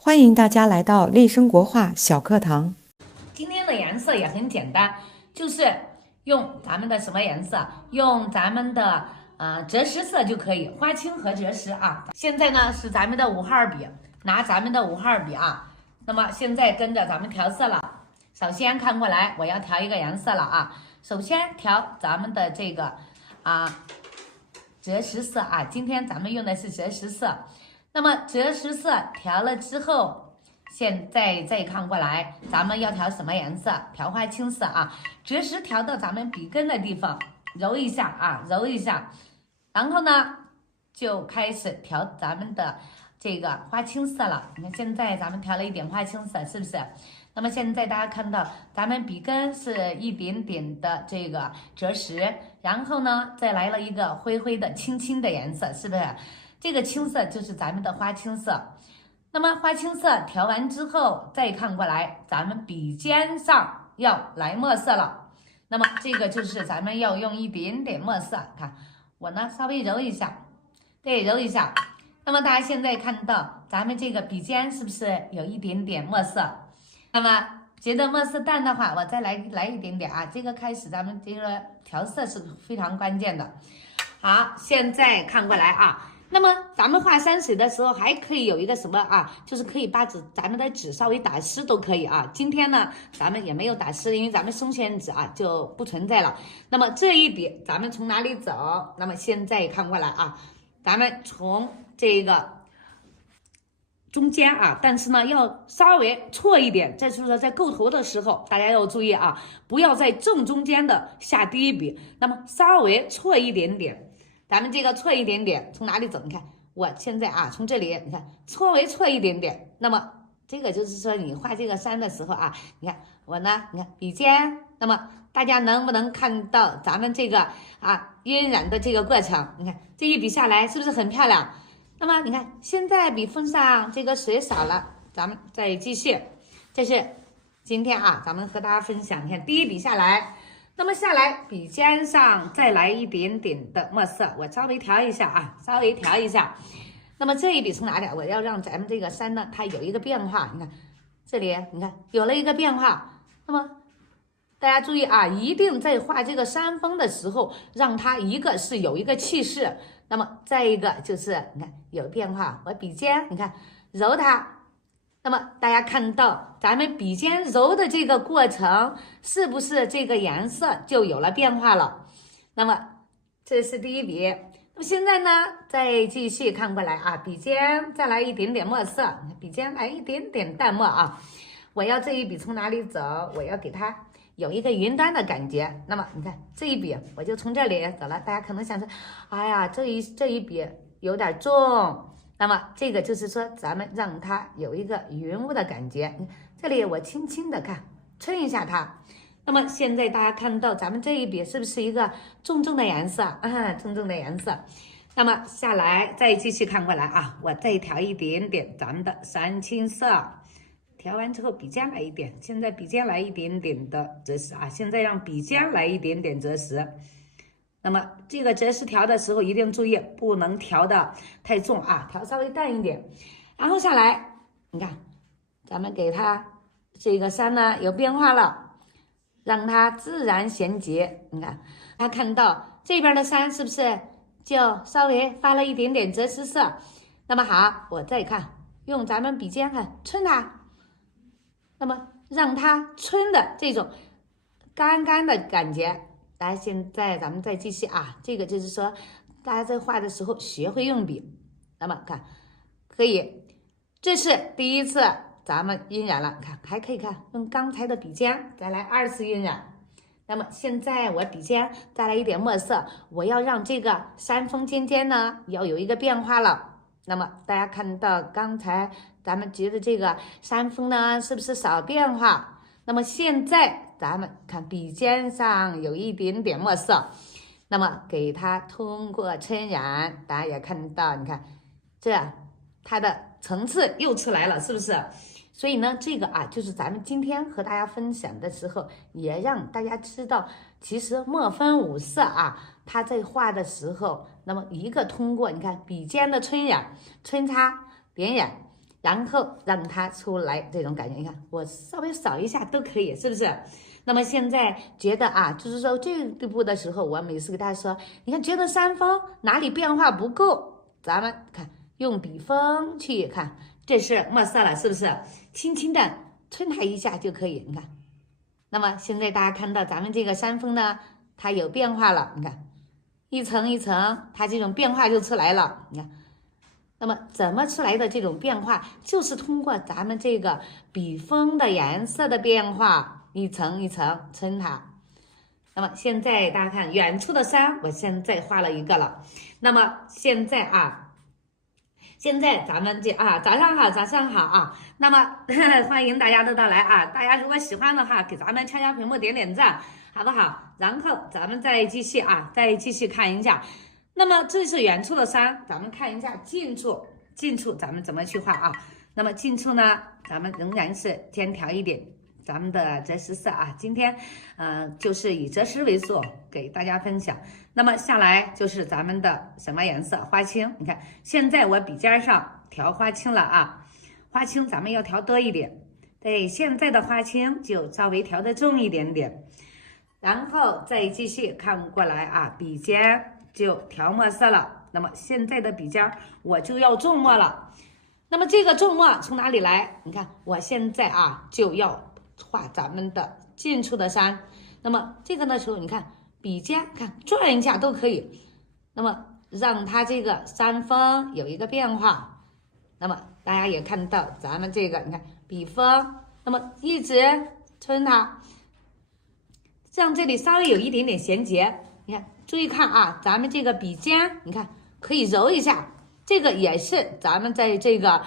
欢迎大家来到丽声国画小课堂。今天的颜色也很简单，就是用咱们的什么颜色？用咱们的赭石色就可以，花青和赭石啊。现在呢是咱们的5号笔，拿咱们的5号笔啊。那么现在跟着咱们调色了。首先看过来，我要调一个颜色了啊。首先调咱们的这个赭石色啊。今天咱们用的是赭石色。那么赭石色调了之后，现在再看过来，咱们要调什么颜色？调花青色啊。赭石调到咱们笔根的地方，揉一下啊，揉一下，然后呢就开始调咱们的这个花青色了。你看现在咱们调了一点花青色，是不是？那么现在大家看到咱们笔根是一点点的这个赭石，然后呢再来了一个灰灰的青青的颜色，是不是？这个青色就是咱们的花青色。那么花青色调完之后，再看过来，咱们笔尖上要来墨色了。那么这个就是咱们要用一点点墨色，看我呢稍微揉一下，对，揉一下。那么大家现在看到咱们这个笔尖是不是有一点点墨色？那么觉得墨色淡的话，我再来一点点啊。这个开始咱们这个调色是非常关键的。好，现在看过来啊。那么咱们画山水的时候还可以有一个什么啊，就是可以把咱们的纸稍微打湿都可以啊。今天呢咱们也没有打湿，因为咱们松宣纸啊就不存在了。那么这一笔咱们从哪里走？那么现在看过来啊，咱们从这个中间啊，但是呢要稍微错一点，这就是说在构头的时候大家要注意啊，不要在正中间的下第一笔，那么稍微错一点点。咱们这个错一点点，从哪里走？你看我现在啊，从这里你看错一点点，那么这个就是说你画这个山的时候啊，你看我呢，你看笔尖，那么大家能不能看到咱们这个晕染的这个过程？你看这一笔下来是不是很漂亮？那么你看现在笔锋上这个水少了，咱们再继续，这是今天啊，咱们和大家分享，你看第一笔下来。那么下来笔尖上再来一点点的墨色，我稍微调一下啊，稍微调一下。那么这一笔从哪里？我要让咱们这个山呢，它有一个变化。你看这里，你看有了一个变化。那么大家注意啊，一定在画这个山峰的时候，让它一个是有一个气势，那么再一个就是你看有变化。我笔尖你看揉它。那么大家看到咱们笔尖揉的这个过程，是不是这个颜色就有了变化了？那么这是第一笔。那么现在呢，再继续看过来啊，笔尖再来一点点墨色，笔尖来一点点淡墨啊。我要这一笔从哪里走？我要给它有一个云端的感觉。那么你看这一笔，我就从这里走了。大家可能想说，哎呀，这一笔有点重。那么这个就是说，咱们让它有一个云雾的感觉。这里我轻轻的看，吹一下它。那么现在大家看到咱们这一笔是不是一个重重的颜色啊？重重的颜色。那么下来再继续看过来啊，我再调一点点咱们的山青色。调完之后笔尖来一点，现在笔尖来一点点的赭石啊，现在让笔尖来一点点赭石。那么这个赭石调的时候一定注意，不能调的太重啊，调稍微淡一点。然后下来，你看，咱们给它这个山呢有变化了，让它自然衔接。你看，大家看到这边的山是不是就稍微发了一点点赭石色？那么好，我再看，用咱们笔尖看春它，那么让它春的这种干干的感觉。大家现在咱们再继续啊，这个就是说，大家在画的时候学会用笔。那么看，可以，这是第一次咱们晕染了，看还可以看，用刚才的笔尖再来2次晕染。那么现在我笔尖再来一点墨色，我要让这个山峰尖尖呢要有一个变化了。那么大家看到刚才咱们觉得这个山峰呢是不是少变化？那么现在咱们看笔尖上有一点点墨色，那么给它通过春染，大家也看到，你看这它的层次又出来了，是不是？所以呢，这个啊，就是咱们今天和大家分享的时候，也让大家知道，其实墨分五色啊，它在画的时候，那么一个通过你看笔尖的春染、春擦、点染，然后让它出来这种感觉。你看，我稍微扫一下都可以，是不是？那么现在觉得啊，就是说这一步的时候，我每次给大家说，你看觉得山峰哪里变化不够，咱们看用笔锋去看，这是墨色了，是不是？轻轻的抻它一下就可以。你看，那么现在大家看到咱们这个山峰呢，它有变化了，你看一层一层，它这种变化就出来了。你看。那么怎么出来的这种变化，就是通过咱们这个笔锋的颜色的变化，一层一层抻它。那么现在大家看远处的山，我现在画了一个了。那么现在咱们早上好，早上好啊。那么欢迎大家的到来啊！大家如果喜欢的话，给咱们敲敲屏幕，点点赞，好不好？然后咱们再继续看一下。那么这是远处的山，咱们看一下近处咱们怎么去画啊？那么近处呢，咱们仍然是先调一点咱们的折石色啊。今天就是以折石为主给大家分享。那么下来就是咱们的什么颜色？花青。你看现在我笔尖上调花青了啊，花青咱们要调多一点。对，现在的花青就稍微调得重一点点，然后再继续看过来啊，笔尖就调墨色了。那么现在的笔尖我就要重墨了。那么这个重墨从哪里来？你看我现在就要画咱们的近处的山。那么这个的时候，你看笔尖看转一下都可以。那么让它这个山峰有一个变化。那么大家也看到咱们这个，你看笔锋，那么一直抻它，让这里稍微有一点点衔接。你看。注意看啊，咱们这个笔尖，你看可以揉一下，这个也是咱们在这个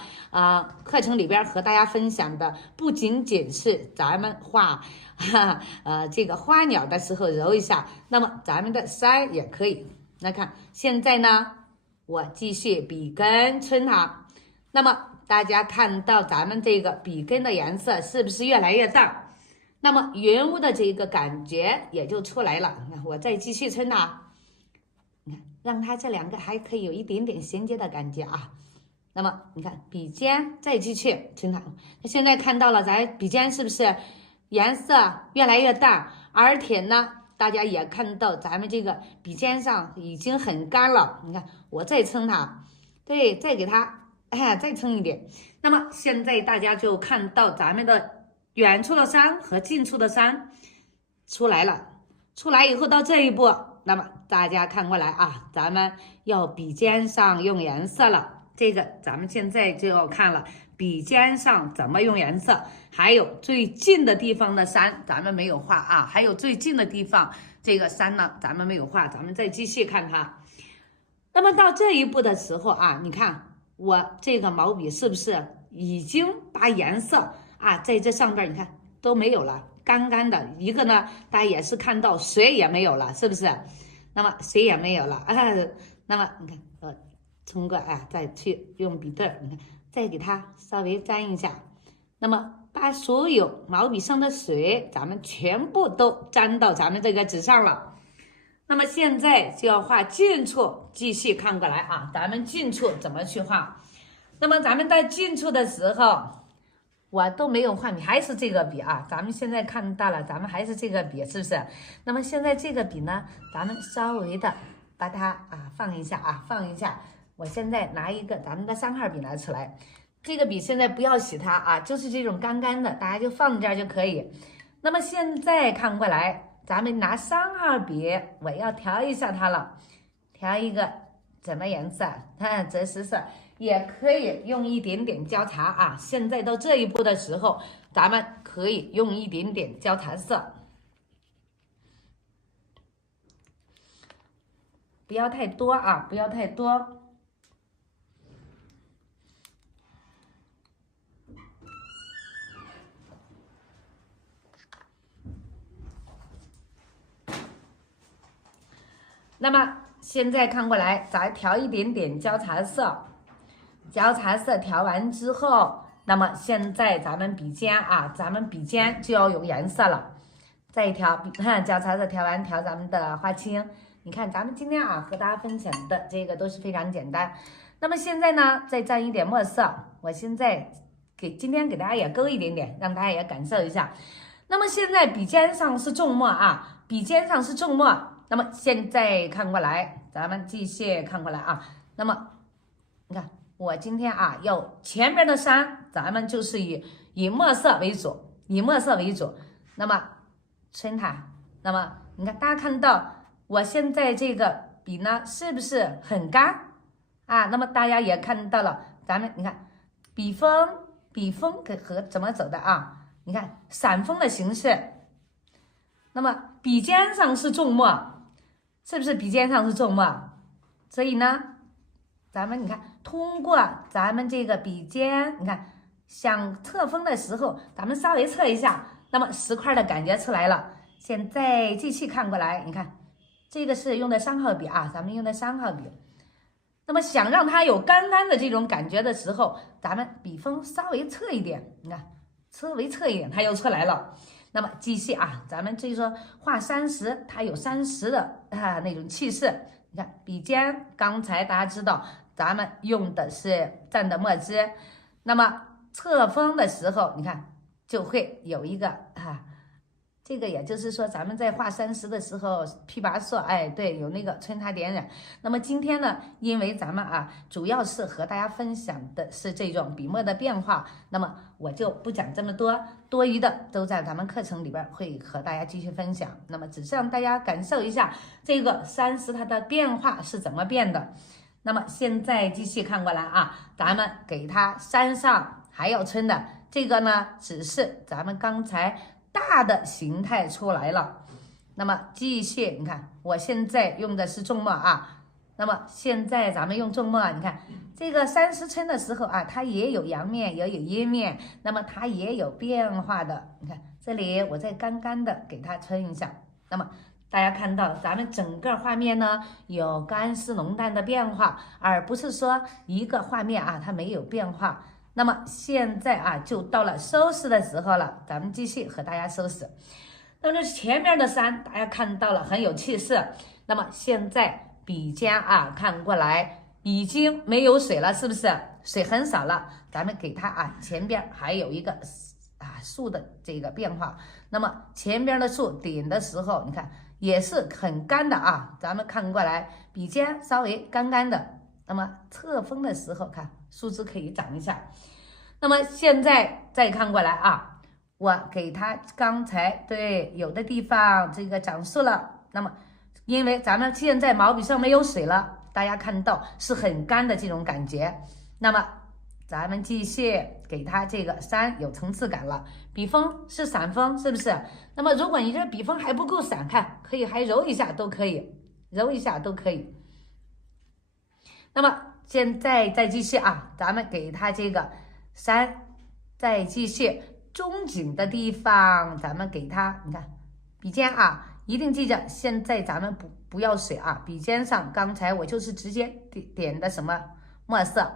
课程里边和大家分享的，不仅仅是咱们画这个花鸟的时候揉一下，那么咱们的山也可以。来看现在呢，我继续笔根抻它，那么大家看到咱们这个笔根的颜色是不是越来越淡？那么云雾的这个感觉也就出来了。我再继续抻它，你看让它这两个还可以有一点点衔接的感觉啊。那么你看笔尖再继续抻它，现在看到了咱笔尖是不是颜色越来越淡？而且呢，大家也看到咱们这个笔尖上已经很干了。你看我再抻它，对，再给它再抻一点。那么现在大家就看到咱们的远处的山和近处的山出来了，出来以后到这一步，那么大家看过来啊，咱们要笔尖上用颜色了。这个咱们现在就要看了，笔尖上怎么用颜色，还有最近的地方的山咱们没有画啊，还有最近的地方这个山呢咱们没有画，咱们再继续看它。那么到这一步的时候啊，你看我这个毛笔是不是已经把颜色在这上边你看都没有了，干干的一个呢，大家也是看到水也没有了，是不是？那么水也没有了那么你看通过再去用笔对你看再给它稍微沾一下，那么把所有毛笔上的水咱们全部都沾到咱们这个纸上了。那么现在就要画近处，继续看过来啊，咱们近处怎么去画？那么咱们在近处的时候，我都没有换笔，还是这个笔啊。咱们现在看到了，咱们还是这个笔，是不是？那么现在这个笔呢，咱们稍微的把它放一下放一下。我现在拿一个咱们的3号笔拿出来，这个笔现在不要洗它就是这种干干的，大家就放这儿就可以。那么现在看过来，咱们拿3号笔，我要调一下它了，调一个什么颜色？折石色。也可以用一点点焦茶现在到这一步的时候，咱们可以用一点点焦茶色，不要太多不要太多。那么现在看过来，咱调一点点焦茶色。焦茶色调完之后，那么现在咱们笔尖就要有颜色了。再一调焦茶色调完，调咱们的花青。你看咱们今天和大家分享的这个都是非常简单。那么现在呢，再蘸一点墨色，我现在今天给大家也勾一点点，让大家也感受一下。那么现在笔尖上是重墨啊，笔尖上是重墨。那么现在看过来，咱们继续看过来啊。那么你看，我今天啊，要前边的山，咱们就是以墨色为主，以墨色为主。那么春它，那么你看，大家看到我现在这个笔呢，是不是很干啊？那么大家也看到了，咱们你看，笔锋和怎么走的啊？你看散锋的形式。那么笔尖上是重墨，是不是笔尖上是重墨？所以呢，咱们你看，通过咱们这个笔尖，你看想侧锋的时候，咱们稍微侧一下，那么石块的感觉出来了。现在继续看过来，你看这个是用的3号笔啊，咱们用的3号笔。那么想让它有干干的这种感觉的时候，咱们笔锋稍微侧一点，你看稍微侧一点，它又出来了。那么继续啊，咱们这说画30，它有30的那种气势。你看笔尖，刚才大家知道咱们用的是蘸的墨汁，那么侧锋的时候，你看就会有一个这个也就是说咱们在画30的时候，批拔硕，哎，对，有那个春它点染。那么今天呢，因为咱们主要是和大家分享的是这种笔墨的变化，那么我就不讲这么多，多余的都在咱们课程里边会和大家继续分享。那么只是让大家感受一下这个30它的变化是怎么变的。那么现在继续看过来啊，咱们给它山上还要春的这个呢，只是咱们刚才大的形态出来了。那么继续，你看我现在用的是重墨啊。那么现在咱们用重墨，你看这个30春的时候啊，它也有阳面，也有阴面，那么它也有变化的。你看这里我再干干的给它春一下，那么大家看到咱们整个画面呢有干湿浓淡的变化，而不是说一个画面它没有变化。那么现在就到了收拾的时候了，咱们继续和大家收拾。那么前面的山大家看到了很有气势，那么现在笔尖看过来已经没有水了，是不是水很少了？咱们给它前边还有一个树的这个变化。那么前边的树顶的时候，你看也是很干的咱们看过来笔尖稍微干干的。那么侧锋的时候，看树枝可以长一下。那么现在再看过来我给它刚才对有的地方这个长树了。那么因为咱们现在毛笔上没有水了，大家看到是很干的这种感觉。那么咱们继续给它这个山有层次感了，笔锋是散锋，是不是？那么如果你这笔锋还不够散，看可以还揉一下都可以，揉一下都可以。那么现在再继续咱们给它这个山再继续中景的地方，咱们给它，你看笔尖一定记着，现在咱们不要水笔尖上刚才我就是直接点的什么墨色。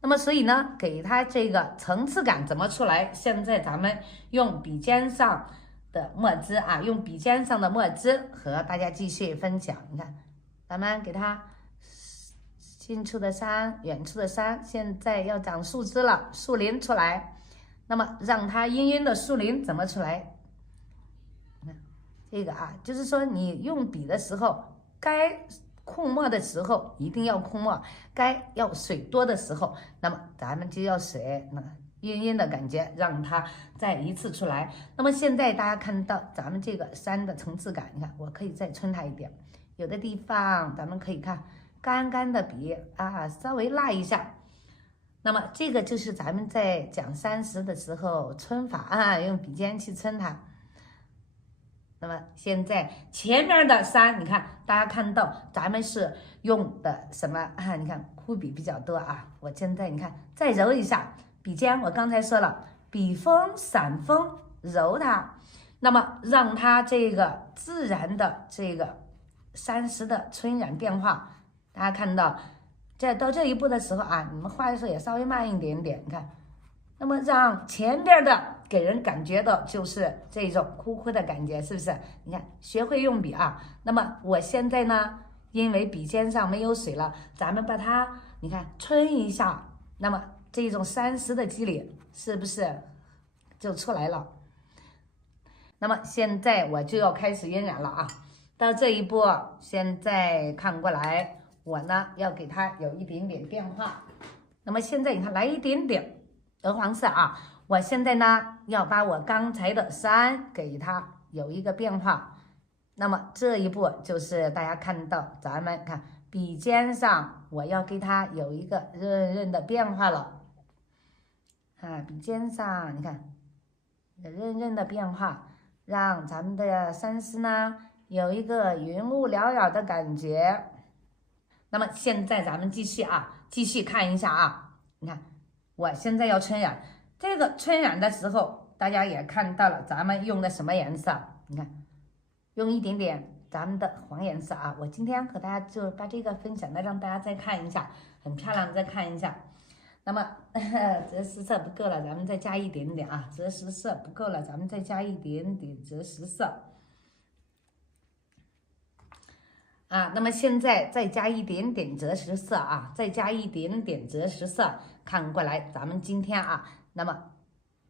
那么所以呢，给它这个层次感怎么出来？现在咱们用笔尖上的墨汁用笔尖上的墨汁和大家继续分享。你看咱们给它近处的山，远处的山，现在要长树枝了，树林出来。那么让它阴阴的树林怎么出来？这个就是说你用笔的时候，该控墨的时候一定要控墨，该要水多的时候，那么咱们就要水，阴阴的感觉让它再一次出来。那么现在大家看到咱们这个山的层次感，你看我可以再春它一点，有的地方咱们可以看干干的笔稍微辣一下。那么这个就是咱们在讲30的时候春法用笔尖去春它。那么现在前面的山，你看大家看到咱们是用的什么你看枯笔比较多我现在你看再揉一下笔尖，我刚才说了笔锋散锋揉它，那么让它这个自然的这个30的春染变化。大家看到到这一步的时候你们画的时候也稍微慢一点点，你看，那么让前边的给人感觉到就是这种枯枯的感觉，是不是？你看学会用笔那么我现在呢，因为笔尖上没有水了，咱们把它你看春一下，那么这种山石的肌理是不是就出来了？那么现在我就要开始晕染了啊！到这一步，现在看过来，我呢要给它有一点点变化。那么现在你看，来一点点鹅黄色啊！我现在呢要把我刚才的山给它有一个变化。那么这一步就是大家看到，咱们看笔尖上，我要给它有一个润润的变化了。啊，笔尖上你看润润的变化，让咱们的山丝呢有一个云雾缭绕的感觉。那么现在咱们继续看一下啊，你看我现在要春染，这个春染的时候，大家也看到了，咱们用的什么颜色？你看，用一点点咱们的黄颜色啊。我今天和大家就把这个分享的，让大家再看一下，很漂亮，再看一下。那么折石色不够了，咱们再加一点点啊。折石色不够了，咱们再加一点点折石色。啊，那么现在再加一点点折石色啊，再加一点点折石色，看过来，咱们今天啊，那么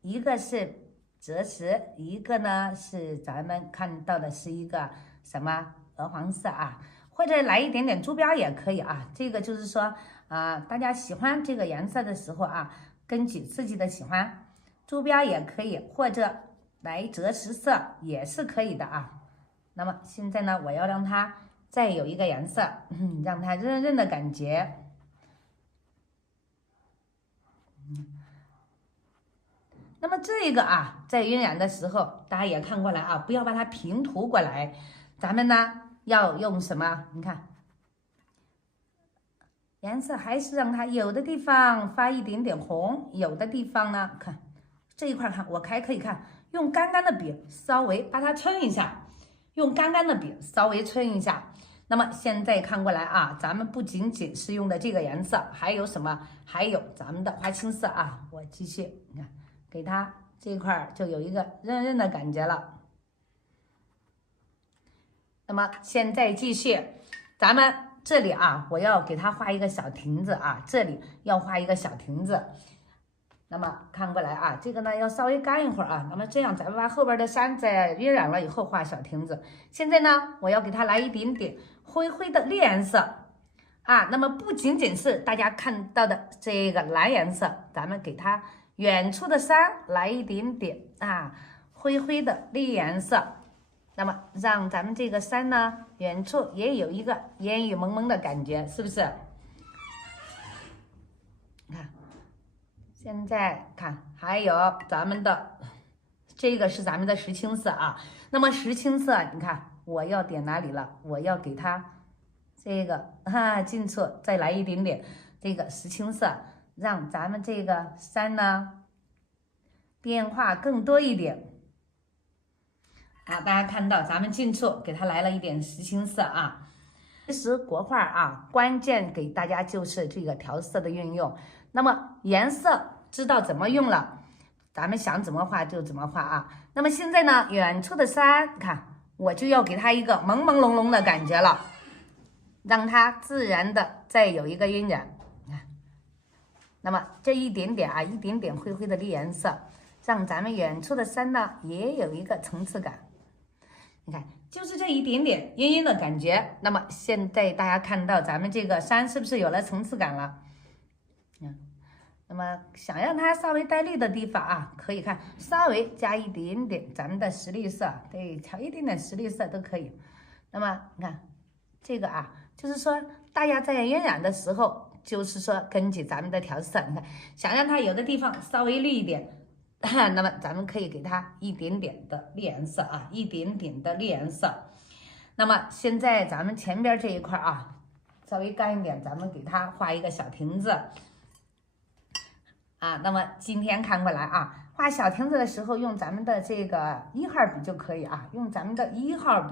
一个是折石，一个呢是咱们看到的是一个什么鹅黄色啊，或者来一点点珠标也可以啊。这个就是说啊，大家喜欢这个颜色的时候啊，根据自己的喜欢，珠标也可以，或者来折石色也是可以的啊。那么现在呢，我要让它再有一个颜色，让它润润的感觉。那么这个啊，在晕染的时候，大家也看过来啊，不要把它平涂过来。咱们呢要用什么？你看，颜色还是让它有的地方发一点点红，有的地方呢，看这一块看，我还可以看，用干干的笔稍微把它撑一下，用干干的笔稍微撑一下。那么现在看过来啊，咱们不仅仅是用的这个颜色，还有什么？还有咱们的花青色啊。我继续，你看，给它这一块就有一个润润的感觉了。那么现在继续，咱们这里啊，我要给它画一个小亭子啊，这里要画一个小亭子。那么看过来啊，这个呢要稍微干一会儿啊。那么这样咱们把后边的山在晕染了以后画小亭子。现在呢，我要给它来一点点灰灰的绿颜色啊。那么不仅仅是大家看到的这个蓝颜色，咱们给它远处的山来一点点啊灰灰的绿颜色。那么让咱们这个山呢，远处也有一个烟雨蒙蒙的感觉，是不是？你看。现在看，还有咱们的这个是咱们的石青色啊。那么石青色，你看我要点哪里了？我要给它这个近处再来一点点这个石青色，让咱们这个山呢变化更多一点啊。大家看到咱们近处给它来了一点石青色啊。其实国画啊，关键给大家就是这个调色的运用。那么颜色知道怎么用了，咱们想怎么画就怎么画啊。那么现在呢，远处的山，看我就要给它一个朦朦胧胧的感觉了，让它自然的再有一个晕染。那么这一点点啊，一点点灰灰的绿颜色，让咱们远处的山呢也有一个层次感。你看，就是这一点点晕晕的感觉。那么现在大家看到咱们这个山是不是有了层次感了？那么想让它稍微带绿的地方啊，可以看稍微加一点点咱们的石绿色，对，调一点点石绿色都可以。那么你看这个啊，就是说大家在晕染的时候，就是说根据咱们的调色，你看想让它有的地方稍微绿一点，那么咱们可以给它一点点的绿颜色啊，一点点的绿颜色。那么现在咱们前边这一块啊，稍微干一点，咱们给它画一个小亭子。啊，那么今天看过来啊，画小亭子的时候用咱们的这个1号笔就可以啊，用咱们的1号笔。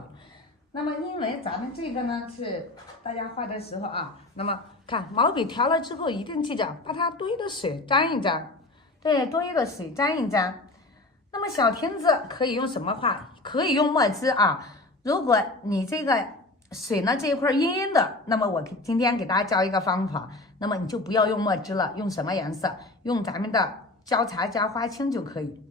那么因为咱们这个呢是大家画的时候啊，那么看毛笔调了之后，一定记着把它多余的水沾一沾，对，多余的水沾一沾。那么小亭子可以用什么画？可以用墨汁啊。如果你这个水呢这一块晕晕的，那么我今天给大家教一个方法。那么你就不要用墨汁了，用什么颜色？用咱们的焦茶加花青就可以。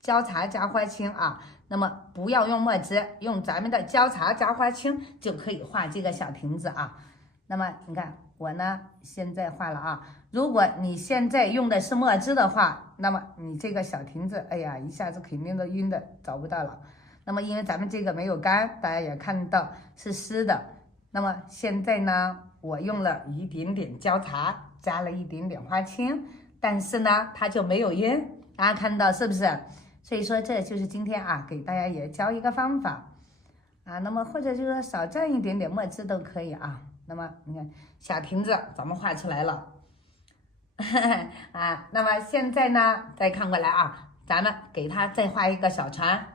焦茶加花青啊，那么不要用墨汁，用咱们的焦茶加花青就可以画这个小亭子啊。那么你看我呢现在画了啊，如果你现在用的是墨汁的话，那么你这个小亭子，哎呀，一下子肯定都晕的找不到了。那么因为咱们这个没有干，大家也看到是湿的。那么现在呢，我用了一点点焦茶，加了一点点花青，但是呢它就没有晕，大家看到是不是？所以说这就是今天啊给大家也教一个方法啊，那么或者就是说少蘸一点点墨汁都可以啊。那么你看小亭子咱们画出来了啊，那么现在呢再看过来啊，咱们给它再画一个小船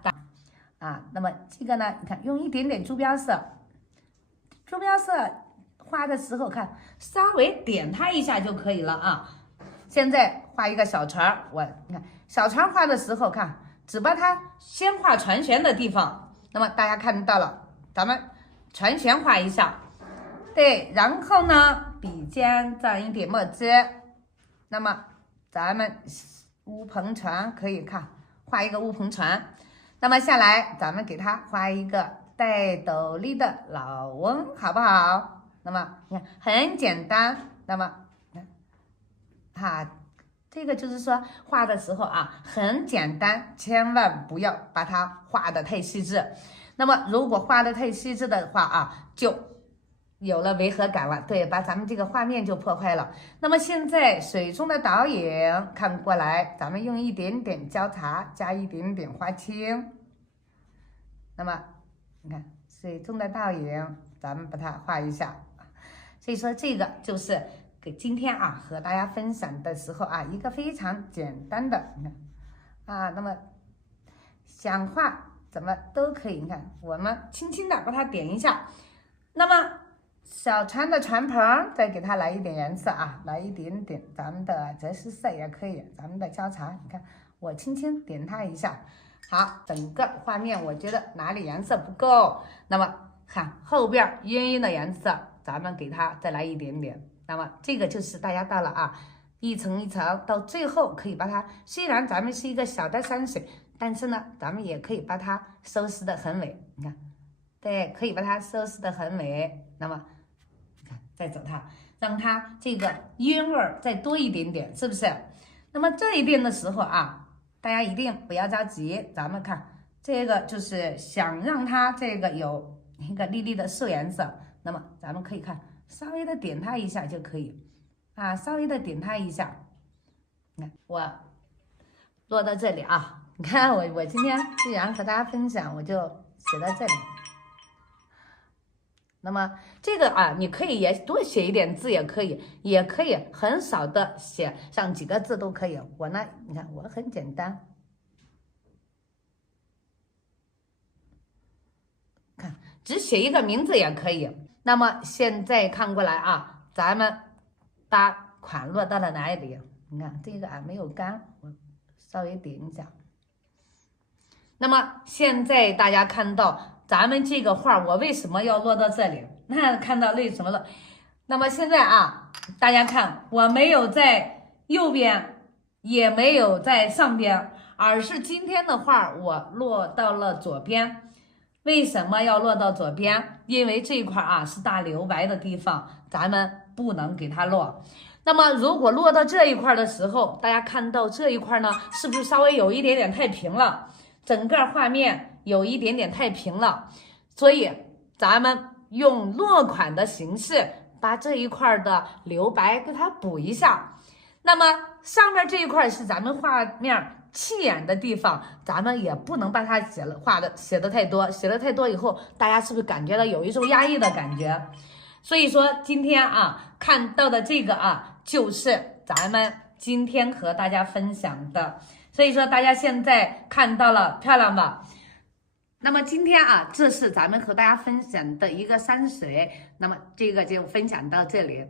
啊，那么这个呢你看用一点点珠标色，珠标色画的时候看稍微点它一下就可以了啊。现在画一个小船，你看小船画的时候看，只把它先画船舷的地方，那么大家看到了，咱们船舷画一下，对，然后呢笔尖蘸一点墨汁，那么咱们乌篷船可以看画一个乌篷船，那么下来咱们给它画一个戴斗笠的老翁，好不好？那么你看很简单，那么这个就是说画的时候啊很简单，千万不要把它画的太细致。那么如果画的太细致的话啊，就有了违和感了，对，把咱们这个画面就破坏了。那么现在水中的倒影看过来，咱们用一点点焦茶加一点点花青，那么你看水中的倒影，咱们把它画一下。所以说这个就是给今天啊和大家分享的时候啊一个非常简单的，你看啊，那么想画怎么都可以，你看我们轻轻的把它点一下，那么小船的船棚再给它来一点颜色啊，来一点点咱们的折石色也可以，咱们的焦茶，你看我轻轻点它一下，好，整个画面我觉得哪里颜色不够，那么看后边晕晕的颜色，咱们给它再来一点点，那么这个就是大家到了啊，一层一层，到最后可以把它，虽然咱们是一个小的山水，但是呢，咱们也可以把它收拾的很美，你看，对，可以把它收拾的很美。那么，你看，再走它，让它这个晕味再多一点点，是不是？那么这一遍的时候啊，大家一定不要着急，咱们看这个就是想让它这个有一个粒粒的素颜色。那么咱们可以看，稍微的点它一下就可以，啊，稍微的点它一下。你看我落到这里啊，你看我今天既然和大家分享，我就写到这里。那么这个啊，你可以也多写一点字，也可以很少的写上几个字都可以。我呢，你看我很简单，看只写一个名字也可以。那么现在看过来啊，咱们把款落到了哪里？你看这个啊没有干，我稍微点一下。那么现在大家看到咱们这个画，我为什么要落到这里？那看到为什么了？那么现在啊，大家看，我没有在右边，也没有在上边，而是今天的画我落到了左边。为什么要落到左边？因为这一块啊是大留白的地方，咱们不能给它落。那么如果落到这一块的时候，大家看到这一块呢，是不是稍微有一点点太平了？整个画面有一点点太平了，所以咱们用落款的形式把这一块的留白给它补一下。那么上面这一块是咱们画面气眼的地方，咱们也不能把它写的太多，写的太多以后，大家是不是感觉到有一种压抑的感觉？所以说今天啊看到的这个啊，就是咱们今天和大家分享的。所以说大家现在看到了，漂亮吧？那么今天啊，这是咱们和大家分享的一个山水，那么这个就分享到这里。